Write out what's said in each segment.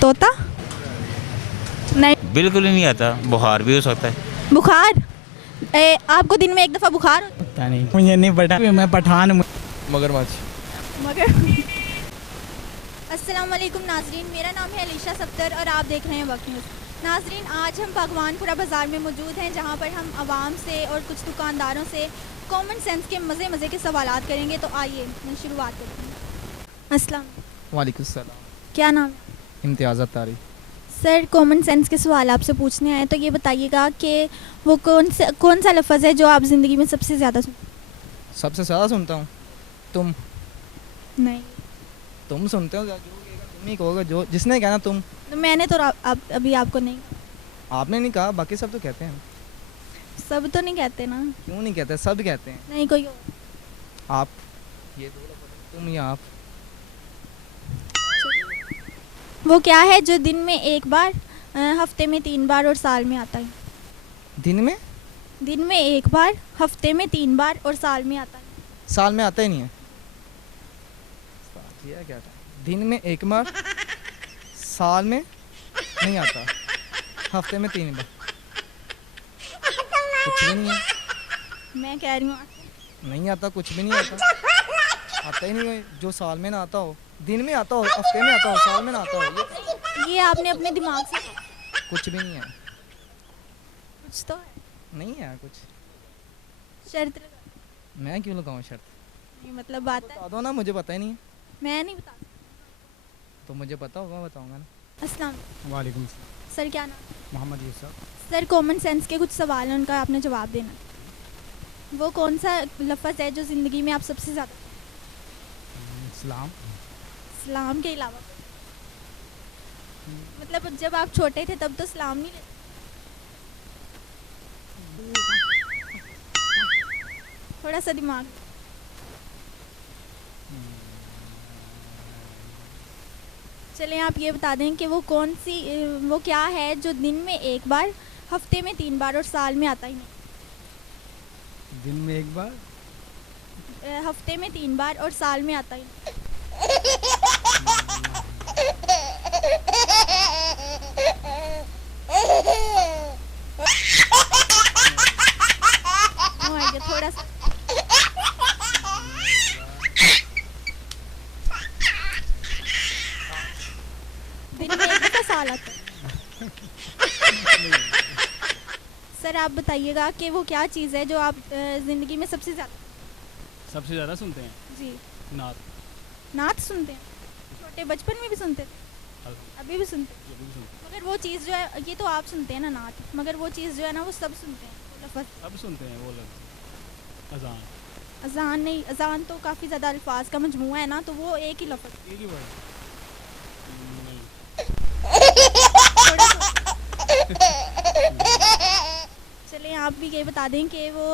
तोता? नहीं। बिल्कुल ही नहीं आता। बुखार भी हो सकता है। बुखार? आपको दिन में एक दफ़ा बुखार होता पता नहीं, मुझे नहीं पता, मैं पठान हूँ। मगरमच्छ। मगर अस्सलाम वालेकुम नाजरीन, मेरा नाम है अलीशा सफ्तर और आप देख रहे हैं वक्त न्यूज़। नाजरीन, आज हम भगवानपुरा बाज़ार में मौजूद हैं, जहां पर हम आवाम से और कुछ दुकानदारों से कॉमन सेंस के मज़े के सवालात करेंगे। तो आइए हम शुरुआत करते हैं। अस्सलाम वालेकुम सलाम। क्या नाम है? इम्तियाज़ तारी। सर, कॉमन सेंस के सवाल आपसे पूछने आए, तो ये बताइएगा कि वो कौन सा लफ्ज़ है जो आप ज़िंदगी में सबसे ज़्यादा सबसे ज़्यादा सुनता हूँ? तुम। नहीं, तुम सुनते हो, जो कहेगा तुम ही कहोगे, जो जिसने कहना तुम। तो मैंने तो अभी आपको नहीं। आपने नहीं कहा, बाकी सब तो कहते हैं। सब तो नहीं कहते ना। क्यों नहीं कहते? सब कहते हैं। नहीं, कोई और। आप, ये दो लफ्ज़, तुम या आप। वो क्या है जो दिन में एक बार, हफ्ते में 3 बार और साल में आता है? दिन में एक बार, हफ्ते में 3 बार और साल में आता है। साल में आता ही नहीं है। ये क्या था? दिन में एक बार, साल में नहीं आता, हफ्ते में 3 बार। कुछ भी नहीं है। मैं कह रही हूँ नहीं आता, कुछ भी नहीं आता। आता ही नहीं है। जो साल में ना आता हो, दिन में आता हो, हफ्ते में आता हो, साल में ना आता हो, ये आपने अपने दिमाग से कुछ भी नहीं है। कुछ तो है। नहीं है कुछ। शर्त लगा। मैं क्यों लगाऊं शर्त? नहीं, मतलब बात है। बता दो ना, मुझे पता ही नहीं है। मैं नहीं बता। तो मुझे पता होगा, बताऊंगा ना। अस्सलाम। वालेकुम सर, क्या नाम? Mohammad Yusuf. Sir, common sense के कुछ सवाल हैं, उनका आपने जवाब देना। वो कौन सा लफ्ज़ है जो ज़िंदगी में आप सबसे ज़्यादा इस्लाम। सलाम के अलावा? मतलब जब आप छोटे थे तब तो सलाम नहीं लेते? थोड़ा सा दिमाग। चलें, आप ये बता दें कि वो क्या है जो दिन में एक बार, हफ्ते में 3 बार और साल में आता ही नहीं? दिन में एक बार, हफ्ते में 3 बार और साल में आता ही नहीं। ये थोड़ा सा दिन में एक बार, साल आता है। सर, आप बताइएगा कि वो क्या चीज़ है जो आप ज़िंदगी में सबसे ज़्यादा सुनते हैं? जी। नात। नात सुनते हैं? छोटे बचपन में भी सुनते थे? अभी भी सुनते हैं? मगर वो चीज़ जो है, ये तो आप सुनते हैं ना नात, मगर वो चीज़ जो है ना वो सब सुनते हैं, वो लफ्ज़ अब सुनते हैं वो लफ्ज़। अजान। अजान नहीं, अजान तो काफ़ी ज़्यादा अल्फाज का मजमूआ है ना, तो वो एक ही लफ्ज़। एक ही वर्ड। नहीं। चलें, आप भी ये बता दें कि वो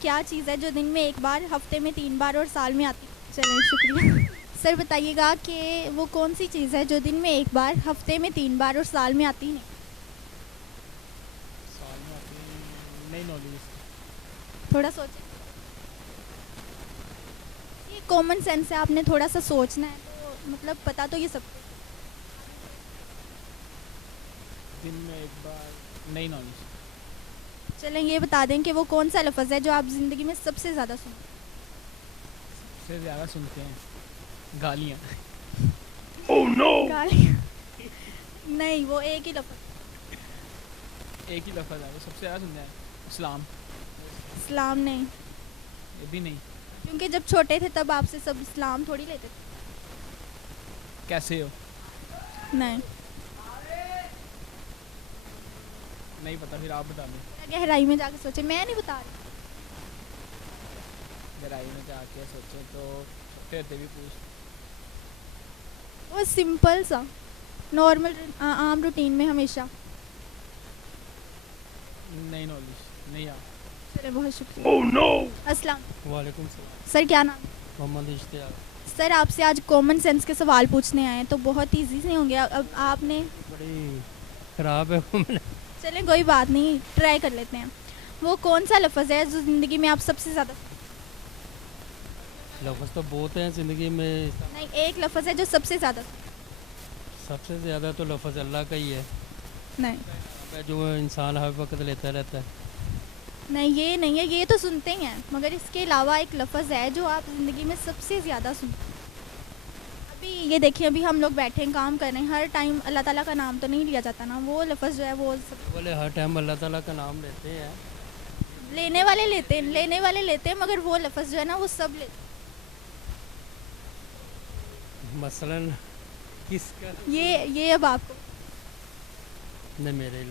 क्या चीज़ है जो दिन में एक बार, हफ्ते में 3 बार और साल में आती है? चलें, शुक्रिया। सर, बताइएगा कि वो कौन सी चीज़ है जो दिन में एक बार, हफ्ते में 3 बार और साल में आती नहीं? साल में आती नहीं नॉलेज। थोड़ा सोचें। ये कॉमन सेंस है, आपने थोड़ा सा सोचना है, तो मतलब पता तो ये सब। दिन में एक बार नहीं नॉलेज। चलें, ये बता दें कि वो कौन सा लफ्ज़ है जो आप ज़िंदगी में सबसे ज़्यादा सुनते हैं? सबसे ज़्यादा सुनते हैं गालियाँ। Oh no. गालियाँ? नहीं, वो एक ही लफ्ज़। एक ही लफ्ज़ है वो सबसे ज़्यादा सुनते हैं। इस्लाम। इस्लाम नहीं, ये भी नहीं। क्योंकि जब छोटे थे तब आपसे सब इस्लाम थोड़ी लेते थे। कैसे हो? नहीं, नहीं पता, फिर आप बता दें। गहराई में जाके सोचे, मैं नहीं बता रही। गहराई में जाके सोचे तो फिर से भी पूछ। वो सिंपल सा, नॉर्मल, आम रूटीन में हमेशा। नहीं नॉलेज नहीं यार। चले, बहुत शुक्रिया। Oh no. अस्सलाम। वालेकुम सलाम। सर, क्या नाम? मोहम्मद इश्तियाक। सर, आपसे आज कॉमन सेंस के सवाल पूछने आए हैं, तो बहुत ईजी से होंगे। अब आपने बड़ी ख़राब है वो। चलें, कोई बात नहीं, ट्राई कर लेते हैं। वो कौन सा लफ्ज़ है जो ज़िंदगी में आप सबसे ज़्यादा? लफ्ज़ तो बहुत हैं ज़िंदगी में। नहीं, एक लफ्ज़ है जो सबसे ज़्यादा। सबसे ज़्यादा तो लफ्ज़ अल्लाह का ही है। नहीं जो इंसान हर वक्त लेता रहता है। नहीं, ये नहीं है, ये तो सुनते ही हैं, मगर इसके अलावा एक लफ्ज़ है जो आप ज़िंदगी में सबसे ज़्यादा सुनते हैं। अभी ये देखिए, अभी हम लोग बैठे हैं, काम कर रहे हैं, हर टाइम अल्लाह ताला का नाम तो नहीं लिया जाता ना, वो लफ्ज़ जो है वो बोले हर टाइम अल्लाह ताला का नाम लेते हैं। लेने वाले लेते हैं, मगर वो लफ्ज़ जो है ना वो सब लेते मसलन किसका? हैं। ये अब आपको न मेरे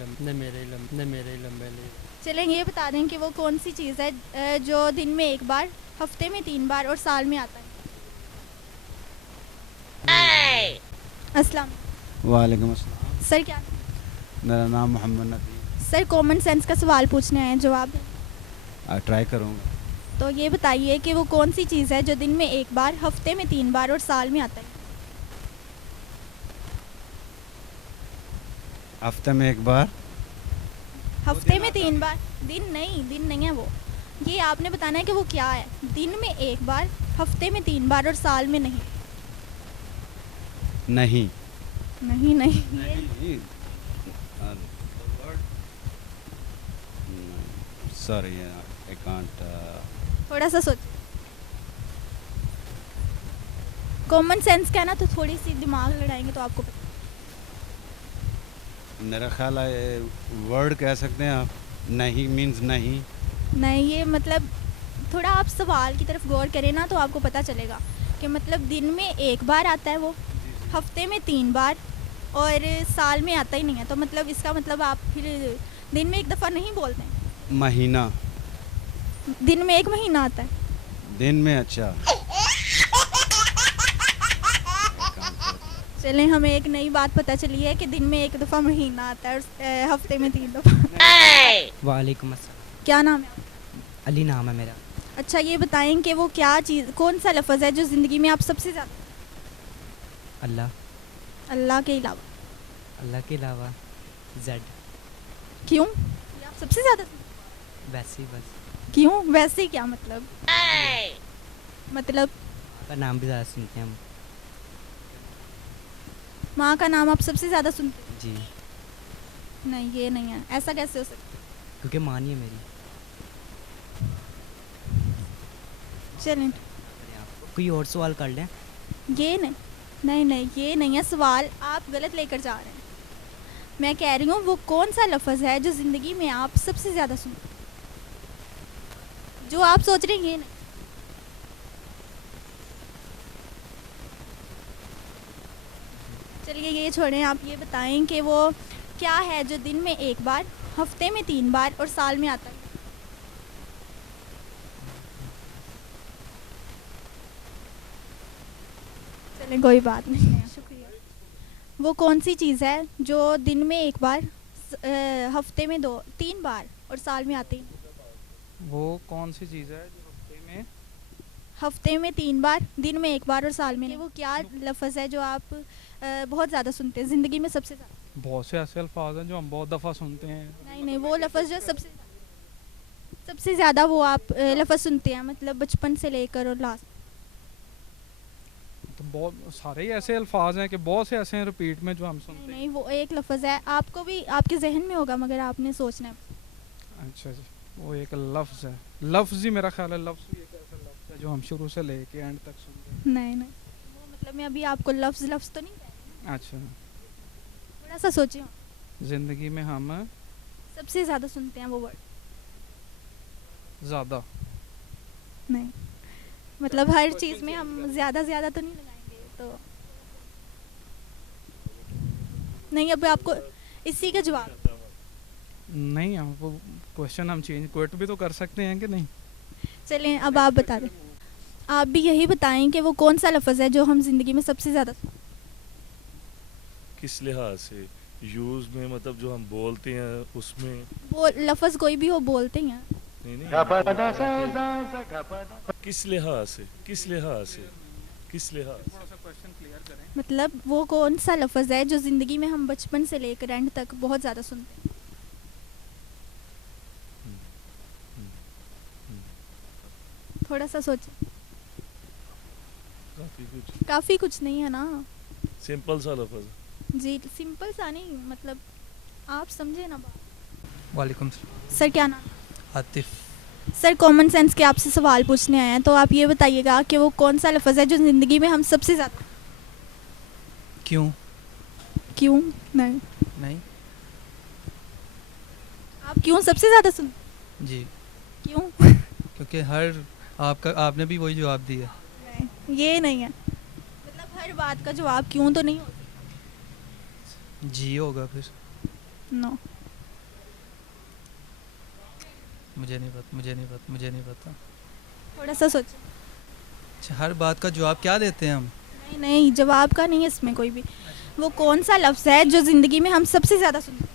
लम्बे ले। चलें ये बता दें कि वो कौन सी चीज़ है जो दिन में एक बार, हफ्ते में 3 बार और साल में आता है। अस्सलाम वालेकुम अस्सलाम। सर, क्या मेरा नाम मोहम्मद नबी। सर कॉमन सेंस का सवाल पूछने आए हैं, जवाब दें। ट्राई करूँगा। तो ये बताइए कि वो कौन सी चीज़ है जो दिन में एक बार, हफ्ते में 3 बार और साल में आता है। हफ्ते में एक बार। हफ्ते में 3 बार, दिन नहीं है वो। ये आपने बताना है कि वो क्या है। दिन में एक बार, हफ्ते में 3 बार और साल में नहीं। नहीं। नहीं सॉरी आई कांट। थोड़ा सा सोच। कॉमन सेंस का है ना, तो थोड़ी सी दिमाग लड़ाएंगे तो आपको पता। मेरा ख्याल है वर्ड कह सकते हैं आप। नहीं मीन्स नहीं। नहीं, ये मतलब थोड़ा आप सवाल की तरफ गौर करें ना तो आपको पता चलेगा कि मतलब दिन में एक बार आता है वो, हफ्ते में 3 बार और साल में आता ही नहीं है। तो मतलब इसका मतलब आप फिर दिन में एक दफ़ा नहीं बोलते हैं। महीना। दिन में एक महीना आता है। दिन में। अच्छा चलें, हमें एक नई बात पता चली है कि दिन में एक दफ़ा महीना आता है और हफ्ते में 3 दफ़ा। वालेकुम अस्सलाम। क्या नाम है आपका? अली नाम है मेरा। अच्छा, ये बताएं कि वो क्या चीज़, कौन सा लफ्ज़ है जो ज़िंदगी में आप सबसे ज़्यादा, अल्लाह। अल्लाह के अलावा, अल्लाह के अलावा जेड। क्यों ये आप सबसे ज़्यादा सुनते हैं? वैसे ही बस। क्यों वैसे क्या मतलब? मतलब का नाम भी ज़्यादा सुनते हैं हम। माँ का नाम आप सबसे ज़्यादा सुनते जी। हैं? नहीं, ये नहीं है, ऐसा कैसे हो सकता है? क्योंकि माँ नहीं है मेरी। चलें, कोई और सवाल कर लें। ये नहीं, ये नहीं है सवाल, आप गलत लेकर जा रहे हैं। मैं कह रही हूँ वो कौन सा लफ्ज़ है जो ज़िंदगी में आप सबसे ज़्यादा सुनते हैं? जो आप सोच रहे हैं ये नहीं। चलिए ये छोड़ें, आप ये बताएं कि वो क्या है जो दिन में एक बार, हफ्ते में 3 बार और साल में आता है। चलें, कोई बात नहीं है, शुक्रिया। वो कौन सी चीज़ है जो दिन में एक बार, हफ्ते में 3 बार और साल में आती है? वो कौन सी चीज़ है जो हफ्ते में 3 बार, दिन में एक बार और साल में नहीं? वो क्या लफ्ज़ है जो आप बहुत ज़्यादा सुनते हैं ज़िंदगी में सबसे ज़्यादा? बहुत से ऐसे अल्फाज हैं जो हम बहुत दफ़ा सुनते हैं। नहीं, वो लफ्ज़ जो सबसे ज़्यादा वो आप लफ्ज़ सुनते हैं, मतलब बचपन से लेकर और लास्ट। तो बहुत सारे ही ऐसे अल्फाज हैं कि बहुत से ऐसे हैं रिपीट में जो हम सुनते हैं। नहीं, वो एक लफ्ज़ है, आपको भी आपके जहन में होगा मगर आपने सोचना है। अच्छा जी, वो एक लफ्ज़ है। लफ्ज़ ही मेरा ख्याल है, लफ्ज़ ही एक ऐसा लफ्ज़ है जो हम शुरू से लेके एंड तक सुनते हैं। नहीं, वो मतलब मैं अभी आपको लफ्ज़ तो नहीं कह रही। अच्छा, थोड़ा सा सोचिए, ज़िंदगी में हम सबसे ज़्यादा सुनते हैं वो वर्ड। ज़्यादा नहीं, मतलब हर चीज़ में हम ज़्यादा तो नहीं लगाएंगे तो नहीं। अब आपको इसी का जवाब नहीं, हम वो क्वेश्चन हम चेंज क्विट भी तो कर सकते हैं कि नहीं? चलें, अब आप बता दें। आप भी यही बताएं कि वो कौन सा लफ्ज़ है जो हम ज़िंदगी में सबसे ज़्यादा, किस लिहाज से यूज़ में, मतलब जो हम बोलते हैं उसमें? वो लफ्ज़ कोई भी हो बोलते हैं। नहीं, किस लिहाज से थोड़ा सा क्वेश्चन क्लियर करें। मतलब वो कौन सा लफ्ज़ है जो ज़िंदगी में हम बचपन से लेकर एंड तक बहुत ज़्यादा सुनते हैं? थोड़ा सा सोचिए। काफ़ी कुछ काफ़ी कुछ नहीं है ना। सिंपल सा लफ्ज़। जी सिंपल सा नहीं, मतलब आप समझे ना बात। वालेकुम सर क्या नाम? आतिफ। सर कॉमन सेंस के आपसे सवाल पूछने आए हैं, तो आप ये बताइएगा कि वो कौन सा लफ्ज़ है जो ज़िंदगी में हम सबसे ज़्यादा क्यों? क्यों नहीं, नहीं आप क्यों सबसे ज़्यादा सुन? जी, क्यों? क्योंकि आपने भी वही जवाब दिया। नहीं, ये नहीं है, मतलब हर बात का जवाब क्यों तो नहीं होता। जी होगा फिर। नो, मुझे नहीं पता। थोड़ा सा सोचो। अच्छा, हर बात का जवाब क्या देते हैं हम? नहीं नहीं, जवाब का नहीं है इसमें कोई भी। वो कौन सा लफ्ज़ है जो ज़िंदगी में हम सबसे ज़्यादा सुनते हैं?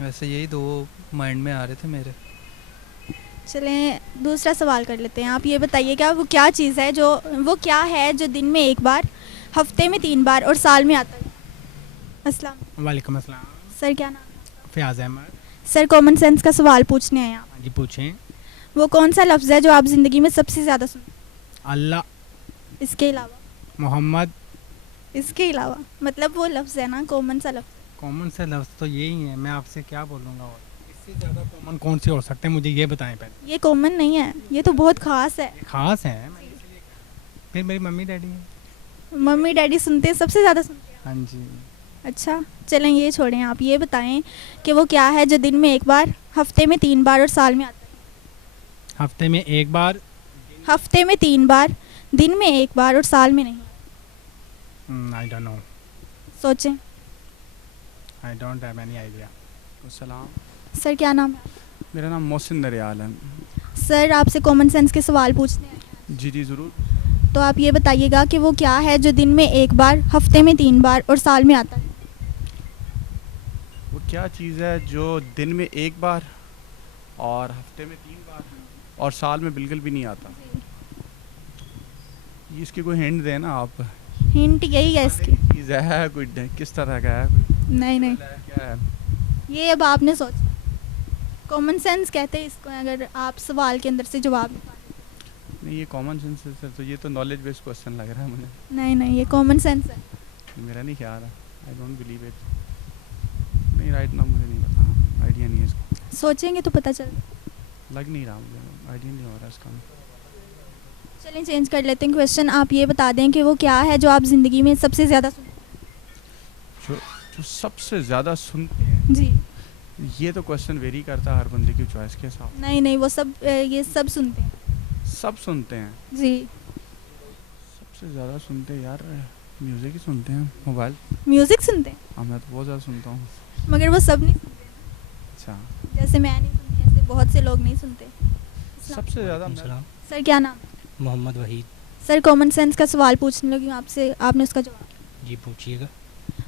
वैसे यही दो माइंड में आ रहे थे मेरे। चलें दूसरा सवाल कर लेते हैं। आप ये बताइएगा वो क्या है जो दिन में एक बार, हफ्ते में 3 बार और साल में आता है? अस्सलाम। वालेकुम अस्सलाम। सर क्या नाम? Fayaz Ahmed. Sir common sense का सवाल पूछने आए हैं आप। हाँ जी पूछें। वो कौन सा लफ्ज़ है जो आप ज़िंदगी में सबसे ज़्यादा सुनते हैं? अल्लाह। इसके अलावा? मोहम्मद। इसके अलावा मतलब वो लफ्ज़ है ना, कॉमन सा लफ्ज़। कॉमन से लफ्ज़ तो यही है, मैं आपसे क्या बोलूँगा और इससे ज़्यादा कॉमन कौन से हो सकते हैं, मुझे ये बताएं पहले। ये कॉमन नहीं है, ये तो बहुत ख़ास है। ख़ास है, मैंने इसलिए कहा। फिर मेरी मम्मी डैडी हैं। मम्मी डैडी सुनते हैं, सबसे ज़्यादा सुनते हैं? हाँ जी। अच्छा चलें ये छोड़ें, आप ये बताएं कि वो क्या है जो दिन में एक बार, हफ्ते में 3 बार और साल में आता है? हफ्ते में एक बार। हफ्ते में 3 बार, दिन में एक बार और साल में नहीं। I don't know. सोचें। I don't have any idea. सलाम। सर क्या नाम है? मेरा नाम मोहसिन दरियाल है। सर आपसे कॉमन सेंस के सवाल पूछने हैं। जी जी ज़रूर। तो आप ये बताइएगा कि वो क्या है जो दिन में एक बार, हफ्ते में 3 बार और साल में आता है? वो क्या चीज़ है जो दिन में एक बार और हफ्ते में 3 बार और साल में बिल्कुल भी नहीं आता? ये इसकी कोई हिंट दें ना आप। हिंट यही है इसकी। चीज़ है कोई, किस तरह का है कोई? नहीं नहीं, क्या है? ये अब आपने सोचा। कॉमन सेंस कहते हैं इसको, अगर आप सवाल के अंदर से जवाब नहीं, ये कॉमन सेंस है तो ये तो नॉलेज बेस्ड क्वेश्चन लग रहा है मुझे। नहीं नहीं, ये कॉमन सेंस है। मेरा नहीं ख्याल है, आई डोंट बिलीव इट। नहीं राइट ना, मुझे नहीं पता, आइडिया नहीं है इसका। सोचेंगे तो पता चल। लग नहीं रहा मुझे, आइडिया नहीं हो रहा इसका। चलें चेंज कर लेते हैं क्वेश्चन। आप ये बता दें कि वो क्या है जो आप ज़िंदगी में सबसे ज़्यादा सुनते हैं? जो सबसे ज़्यादा सुनते हैं? जी। ये तो क्वेश्चन वेरी करता है हर बंदे की चॉइस के हिसाब। नहीं नहीं, वो सब ये सब सुनते हैं। सब सुनते हैं? जी। सबसे ज़्यादा सुनते हैं यार, म्यूज़िक ही सुनते हैं। मोबाइल म्यूज़िक सुनते हैं? हाँ मैं तो बहुत ज़्यादा सुनता हूँ। मगर वो सब नहीं सुनते हैं। अच्छा। जैसे मैं नहीं सुनती, ऐसे बहुत से लोग नहीं सुनते। सबसे ज़्यादा सर क्या नाम? Mohammad Waheed. Sir common sense का सवाल पूछने लगी हूँ आपसे, आपने उसका जवाब। जी पूछिएगा।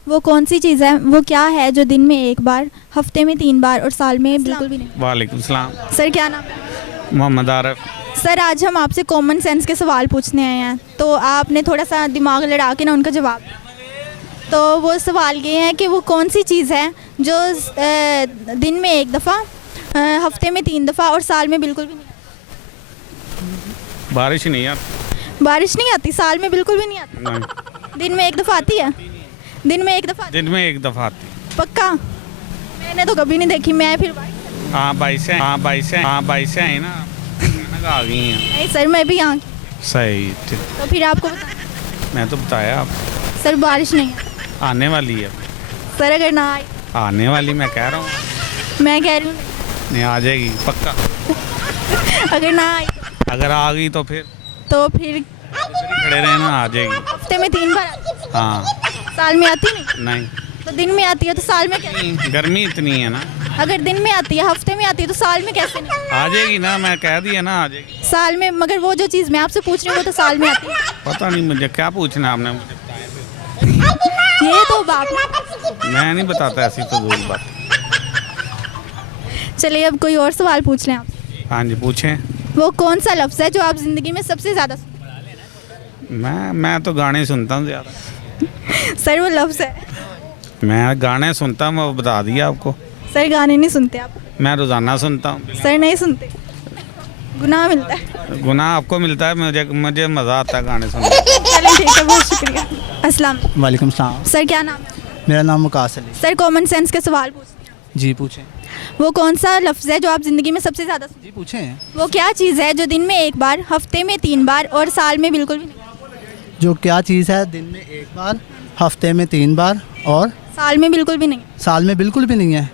वो कौन सी चीज़ है, वो क्या है जो दिन में एक बार, हफ्ते में 3 बार और साल में बिल्कुल भी नहीं? वालेकुम सलाम। सर क्या नाम है? मोहम्मद आरिफ। सर आज हम आपसे कॉमन सेंस के सवाल पूछने आए हैं, तो आपने थोड़ा सा दिमाग लड़ा के ना उनका जवाब। तो वो सवाल ये है कि वो कौन सी चीज़ है जो दिन में एक दफ़ा, हफ्ते में 3 दफ़ा और साल में बिल्कुल भी नहीं? बारिश नहीं आती। बारिश नहीं आती, साल में बिल्कुल भी नहीं आती? नहीं। दिन में एक दफ़ा आती है? दिन में एक दफ़ा? दिन में एक दफ़ा आती। पक्का? मैंने तो कभी नहीं देखी। मैं फिर हाँ बाइसें आई ना, आ गई हैं। नहीं सर, मैं भी यहाँ सही ठीक। तो फिर आपको बता। मैं तो बताया आप। सर बारिश नहीं है। आने वाली है। सर अगर ना आई? आने वाली मैं कह रहा हूँ। मैं कह रही हूँ नहीं, आ जाएगी पक्का। अगर ना आई? अगर आ गई तो फिर खड़े रहना, आ जाएगी। हफ्ते में 3 बार आती है? हाँ। साल में आती नहीं? नहीं। तो दिन में आती है तो साल में कैसे? गर्मी इतनी है ना। अगर दिन में आती है, हफ्ते में आती है तो साल में कैसे नहीं? आ जाएगी ना, मैं कह दिया ना आ जाएगी साल में। मगर वो जो चीज़ मैं आपसे पूछ रही हूँ वो तो साल में आती है। पता नहीं मुझे क्या पूछना आपने मुझे। ये तो बाप, मैं नहीं बताता ऐसी फजूल बात। चलिए अब कोई और सवाल पूछ लें आप। हाँ जी पूछें। वो कौन सा लफ्ज़ है जो आप ज़िंदगी में सबसे ज़्यादा सुनते हैं? मैं तो गाने सुनता हूँ ज़्यादा। सर वो लफ्ज़ है? मैं गाने सुनता हूँ, वो बता दिया आपको। सर गाने नहीं सुनते आप? मैं रोज़ाना सुनता हूँ। सर नहीं सुनते, गुनाह मिलता है। गुनाह आपको मिलता है, मुझे मज़ा आता है गाने सुनने में। चलिए ठीक है, बहुत शुक्रिया। अस्सलाम। वालेकुम सलाम। सर क्या नाम है? मेरा नाम मुकास अली। सर कॉमन सेंस के सवाल पूछते हैं। जी पूछें। वो कौन सा लफ्ज़ है जो आप ज़िंदगी में सबसे ज़्यादा सुनते जी पूछें। हैं? वो क्या चीज़ है जो दिन में एक बार, हफ्ते में 3 बार और साल में बिल्कुल भी नहीं? जो क्या चीज़ है दिन में एक बार, हफ्ते में 3 बार और साल में बिल्कुल भी नहीं? साल में बिल्कुल भी नहीं है।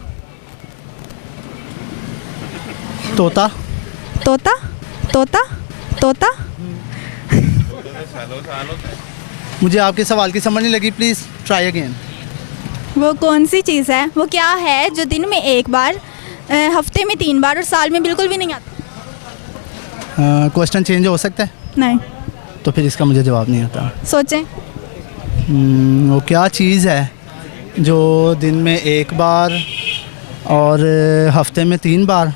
तोता। तोता तोता तोता। मुझे आपके सवाल की समझ नहीं लगी, प्लीज़ ट्राई अगेन। वो कौन सी चीज़ है, वो क्या है जो दिन में एक बार, हफ्ते में 3 बार और साल में बिल्कुल भी नहीं आता? क्वेश्चन चेंज हो सकता है? नहीं। तो फिर इसका मुझे जवाब नहीं आता। सोचें। वो क्या चीज़ है जो दिन में एक बार और हफ्ते में 3 बार,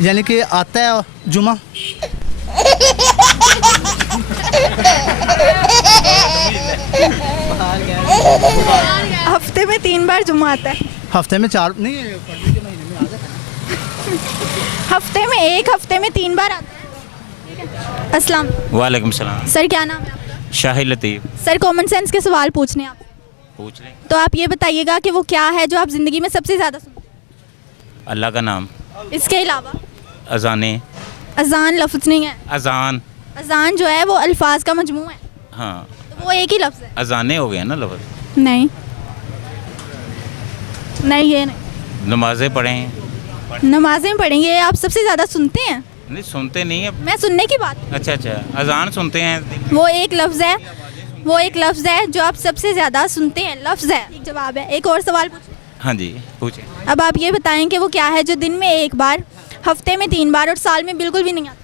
यानी कि आता है जुमा। हफ्ते में 3 बार जुमा आता है। हफ्ते में 4 नहीं, हफ्ते में एक, हफ्ते में 3 बार आता है। अस्सलाम। वालेकुम सलाम। सर क्या नाम है आपका? शाहिद लतीफ़। सर कॉमन सेंस के सवाल पूछने आप। पूछ लें। तो आप ये बताइएगा कि वो क्या है जो आप ज़िंदगी में सबसे ज़्यादा सुनते हैं? अल्लाह का नाम। इसके अलावा? अजाने। अजान लफ्ज़ नहीं है। अजान। अजान जो है वो अल्फाज का मजमू है, हाँ। तो वो एक ही लफ्ज़ है। अजाने हो गया ना लफ्ज़। नहीं नहीं, ये नहीं। नमाज़ें पढ़ें। नमाजें पढ़ेंगे आप सबसे ज़्यादा सुनते हैं? नहीं सुनते नहीं है। मैं सुनने की बात। अच्छा अच्छा, अजान सुनते हैं। वो एक लफ्ज़ है, वो एक लफ्ज़ है जो आप सबसे ज़्यादा सुनते हैं, लफ्ज़ है। एक जवाब है। एक और सवाल पूछें। हाँ जी पूछें। अब आप ये बताएं कि वो क्या है जो दिन में एक बार, हफ्ते में 3 बार और साल में बिल्कुल भी नहीं आता?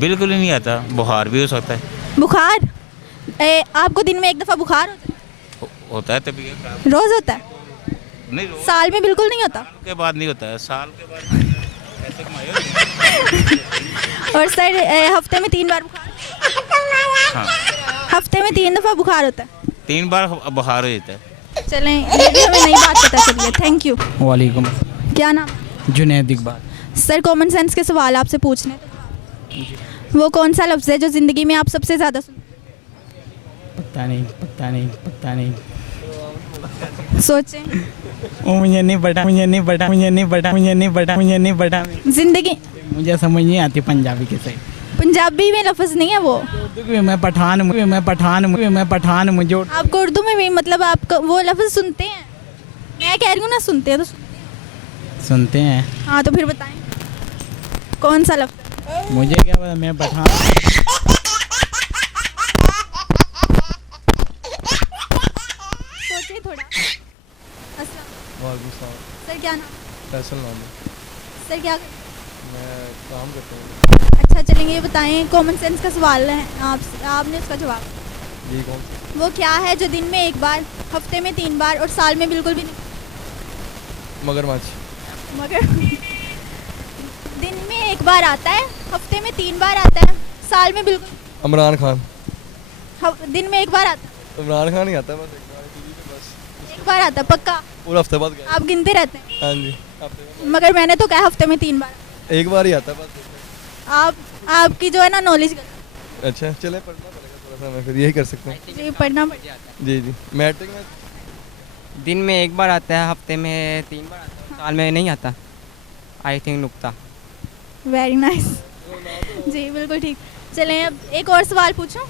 बिल्कुल ही नहीं आता। बुखार भी हो सकता है। बुखार? आपको दिन में एक दफ़ा बुखार होता है तबीयत खराब। रोज़ होता है? नहीं रोज़। साल में बिल्कुल नहीं होता? साल के बाद नहीं होता है। साल के बाद पैसे कमाए और सर हफ्ते में 3 बार बुखार? हाँ। हफ्ते में 3 दफ़ा बुखार होता है? 3 बार बुखार हो जाता है। चलें, ये भी हमें नई बात पता चली है। Thank you. वालेकुम। क्या नाम? Junaid Iqbal. Sir common sense के सवाल आपसे पूछने। वो कौन सा लफ्ज़ है जो ज़िंदगी में आप सबसे ज़्यादा सुनते हैं? पता नहीं पता नहीं पता नहीं। सोचें। वो मुझे नहीं पता, मुझे नहीं पता, मुझे नहीं पता, मुझे नहीं पता, मुझे नहीं पता। ज़िंदगी मुझे समझ नहीं आती पंजाबी के सही। पंजाबी में लफ्ज़ नहीं है वो। मैं पठान मुझे। आपको उर्दू में भी मतलब आप वो लफ्ज़ सुनते हैं? मैं कह रही हूँ ना सुनते हैं तो सुनते हैं। हाँ तो फिर बताएं कौन सा लफ्ज़? मुझे क्या पता, मैं पठान। सोचिए थोड़ा। अस्सलाम। सर क्या नाम? फैसल नाम है। सर क्या? मैं काम करता हूँ। अच्छा चलेंगे, ये बताएं कॉमन सेंस का सवाल है आपने उसका जवाब। जी कौन? वो क्या है जो दिन में एक बार, हफ्ते में 3 बार और साल में बिल्कुल भी नहीं? मगरमच्छ। मगर दिन में एक बार आता है, हफ्ते में 3 बार आता है, साल में बिल्कुल? इमरान खान। दिन में एक बार आता है? इमरान खान ही आता है बस एक बार आता है पक्का? पूरा हफ्ते बाद गया। आप गिनते रहते हैं? हाँ जी। मगर मैंने तो कहा हफ्ते में 3 बार। एक बार ही आता है बस। आपकी जो है ना नॉलेज। अच्छा चले पढ़ना पड़ेगा थोड़ा सा, मैं फिर यही कर सकता हूँ। जी पढ़ना पड़ेगा। जी जी। मैट्रिक में दिन में एक बार आता है, हफ्ते में 3 बार आता है, साल में नहीं आता। आई थिंक नुक्ता। Very nice. जी बिल्कुल ठीक। चलें अब एक और सवाल पूछूं।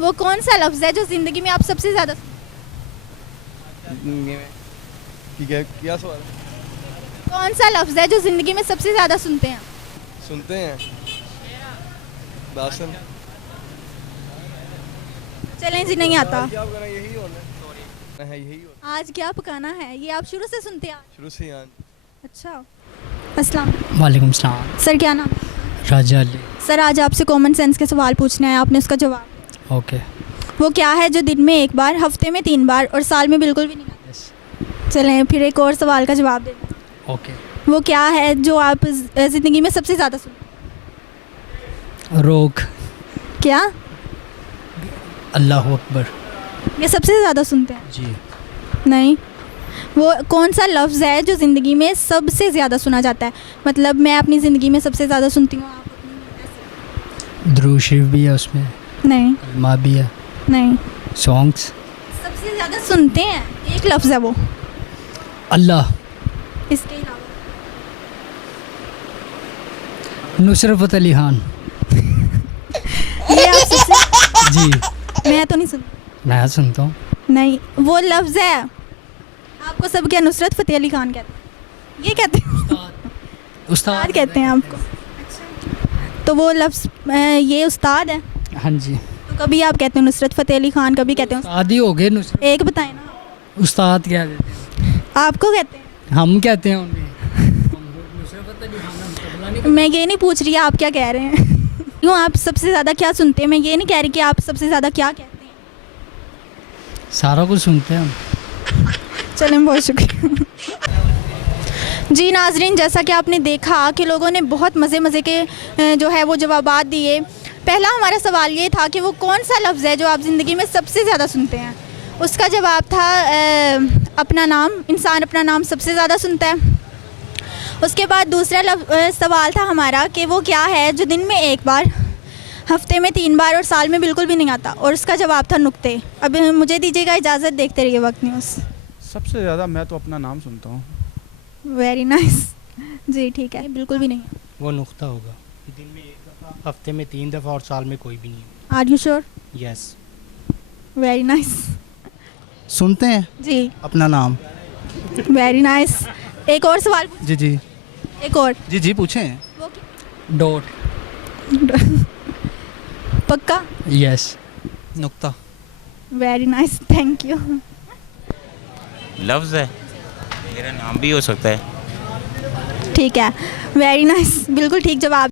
वो कौन सा लफ्ज़ है जो ज़िंदगी में आप सबसे ज़्यादा? क्या सवाल है? कौन सा लफ्ज़ है जो ज़िंदगी में सबसे ज़्यादा सुनते हैं? सुनते हैं दासन। चलें जी नहीं आता। यही होना है, यही होना। आज क्या पकाना है, ये आप शुरू से सुनते हैं? शुरू से यार। अच्छा। अस्सलाम। वालेकुम सलाम। सर क्या नाम? राजा अली। सर आज आपसे कॉमन सेंस के सवाल पूछने हैं, आपने उसका जवाब। ओके। वो क्या है जो दिन में एक बार, हफ्ते में 3 बार और साल में बिल्कुल भी नहीं आता? चलें फिर एक और सवाल का जवाब दें। ओके। वो क्या है जो आप ज़िंदगी में सबसे ज़्यादा सुनते हैं? रोक। क्या? अल्लाह अकबर। ये सबसे ज़्यादा सुनते हैं? जी नहीं। वो कौन सा लफ्ज़ है जो ज़िंदगी में सबसे ज़्यादा सुना जाता है? मतलब मैं अपनी ज़िंदगी में सबसे ज़्यादा सुनती हूँ। दुरूद शरीफ भी है उसमें? नहीं। माँ भी है? नहीं। सॉन्ग्स। सबसे ज़्यादा सुनते हैं, एक लफ्ज़ है वो, अल्लाह। इसके अलावा नुसरत फ़तेह अली खान। ये आप सबसे जी मैं तो नहीं सुनती। मैं सुनता हूँ। नहीं, वो लफ्ज़ है, आपको सब क्या नुसरत फ़तेह अली खान कहते हैं? ये कहते हैं उस्ताद कहते हैं आपको। तो वो लफ्ज़ ये उस्ताद है। हाँ जी। तो कभी आप कहते हो नुसरत फ़तेह अली खान, कभी कहते हो उस्ताद ही हो गए नुसरत। एक बताएं ना, उस्ताद क्या देते हैं? आपको कहते हैं? हम कहते हैं उन्हें। मैं ये नहीं पूछ रही आप क्या कह रहे हैं। क्यों आप सबसे ज़्यादा क्या सुनते हैं? मैं ये नहीं कह रही कि आप सबसे ज़्यादा क्या कहते हैं। सारा कुछ सुनते हैं हम। चलें, बहुत शुक्रिया। जी नाजरीन, जैसा कि आपने देखा कि लोगों ने बहुत मज़े के जो है वो जवाबात दिए। पहला हमारा सवाल ये था कि वो कौन सा लफ्ज़ है जो आप ज़िंदगी में सबसे ज़्यादा सुनते हैं। उसका जवाब था अपना नाम। इंसान अपना नाम सबसे ज़्यादा सुनता है। उसके बाद दूसरा सवाल था हमारा कि वो क्या है जो दिन में एक बार, हफ्ते में 3 बार और साल में बिल्कुल भी नहीं आता, और उसका जवाब था नुक्ते। अब मुझे दीजिएगा इजाज़त, देखते रहिए वक्त न्यूज़। सबसे ज़्यादा मैं तो अपना नाम सुनता हूँ। Very nice. जी ठीक है, बिल्कुल भी नहीं। वो नुक्ता होगा। दिन में एक दफ़ा, हफ्ते में 3 दफ़ा और साल में कोई भी नहीं। Are you sure? Yes. Very nice. सुनते हैं जी, अपना नाम। Very nice. एक और सवाल। जी जी एक और। जी जी पूछें। वो डॉट। पक्का? यस। नुक्ता। Very nice, thank you. लफ्ज़ है, मेरा नाम भी हो सकता है। ठीक है, वेरी नाइस, बिल्कुल ठीक जवाब।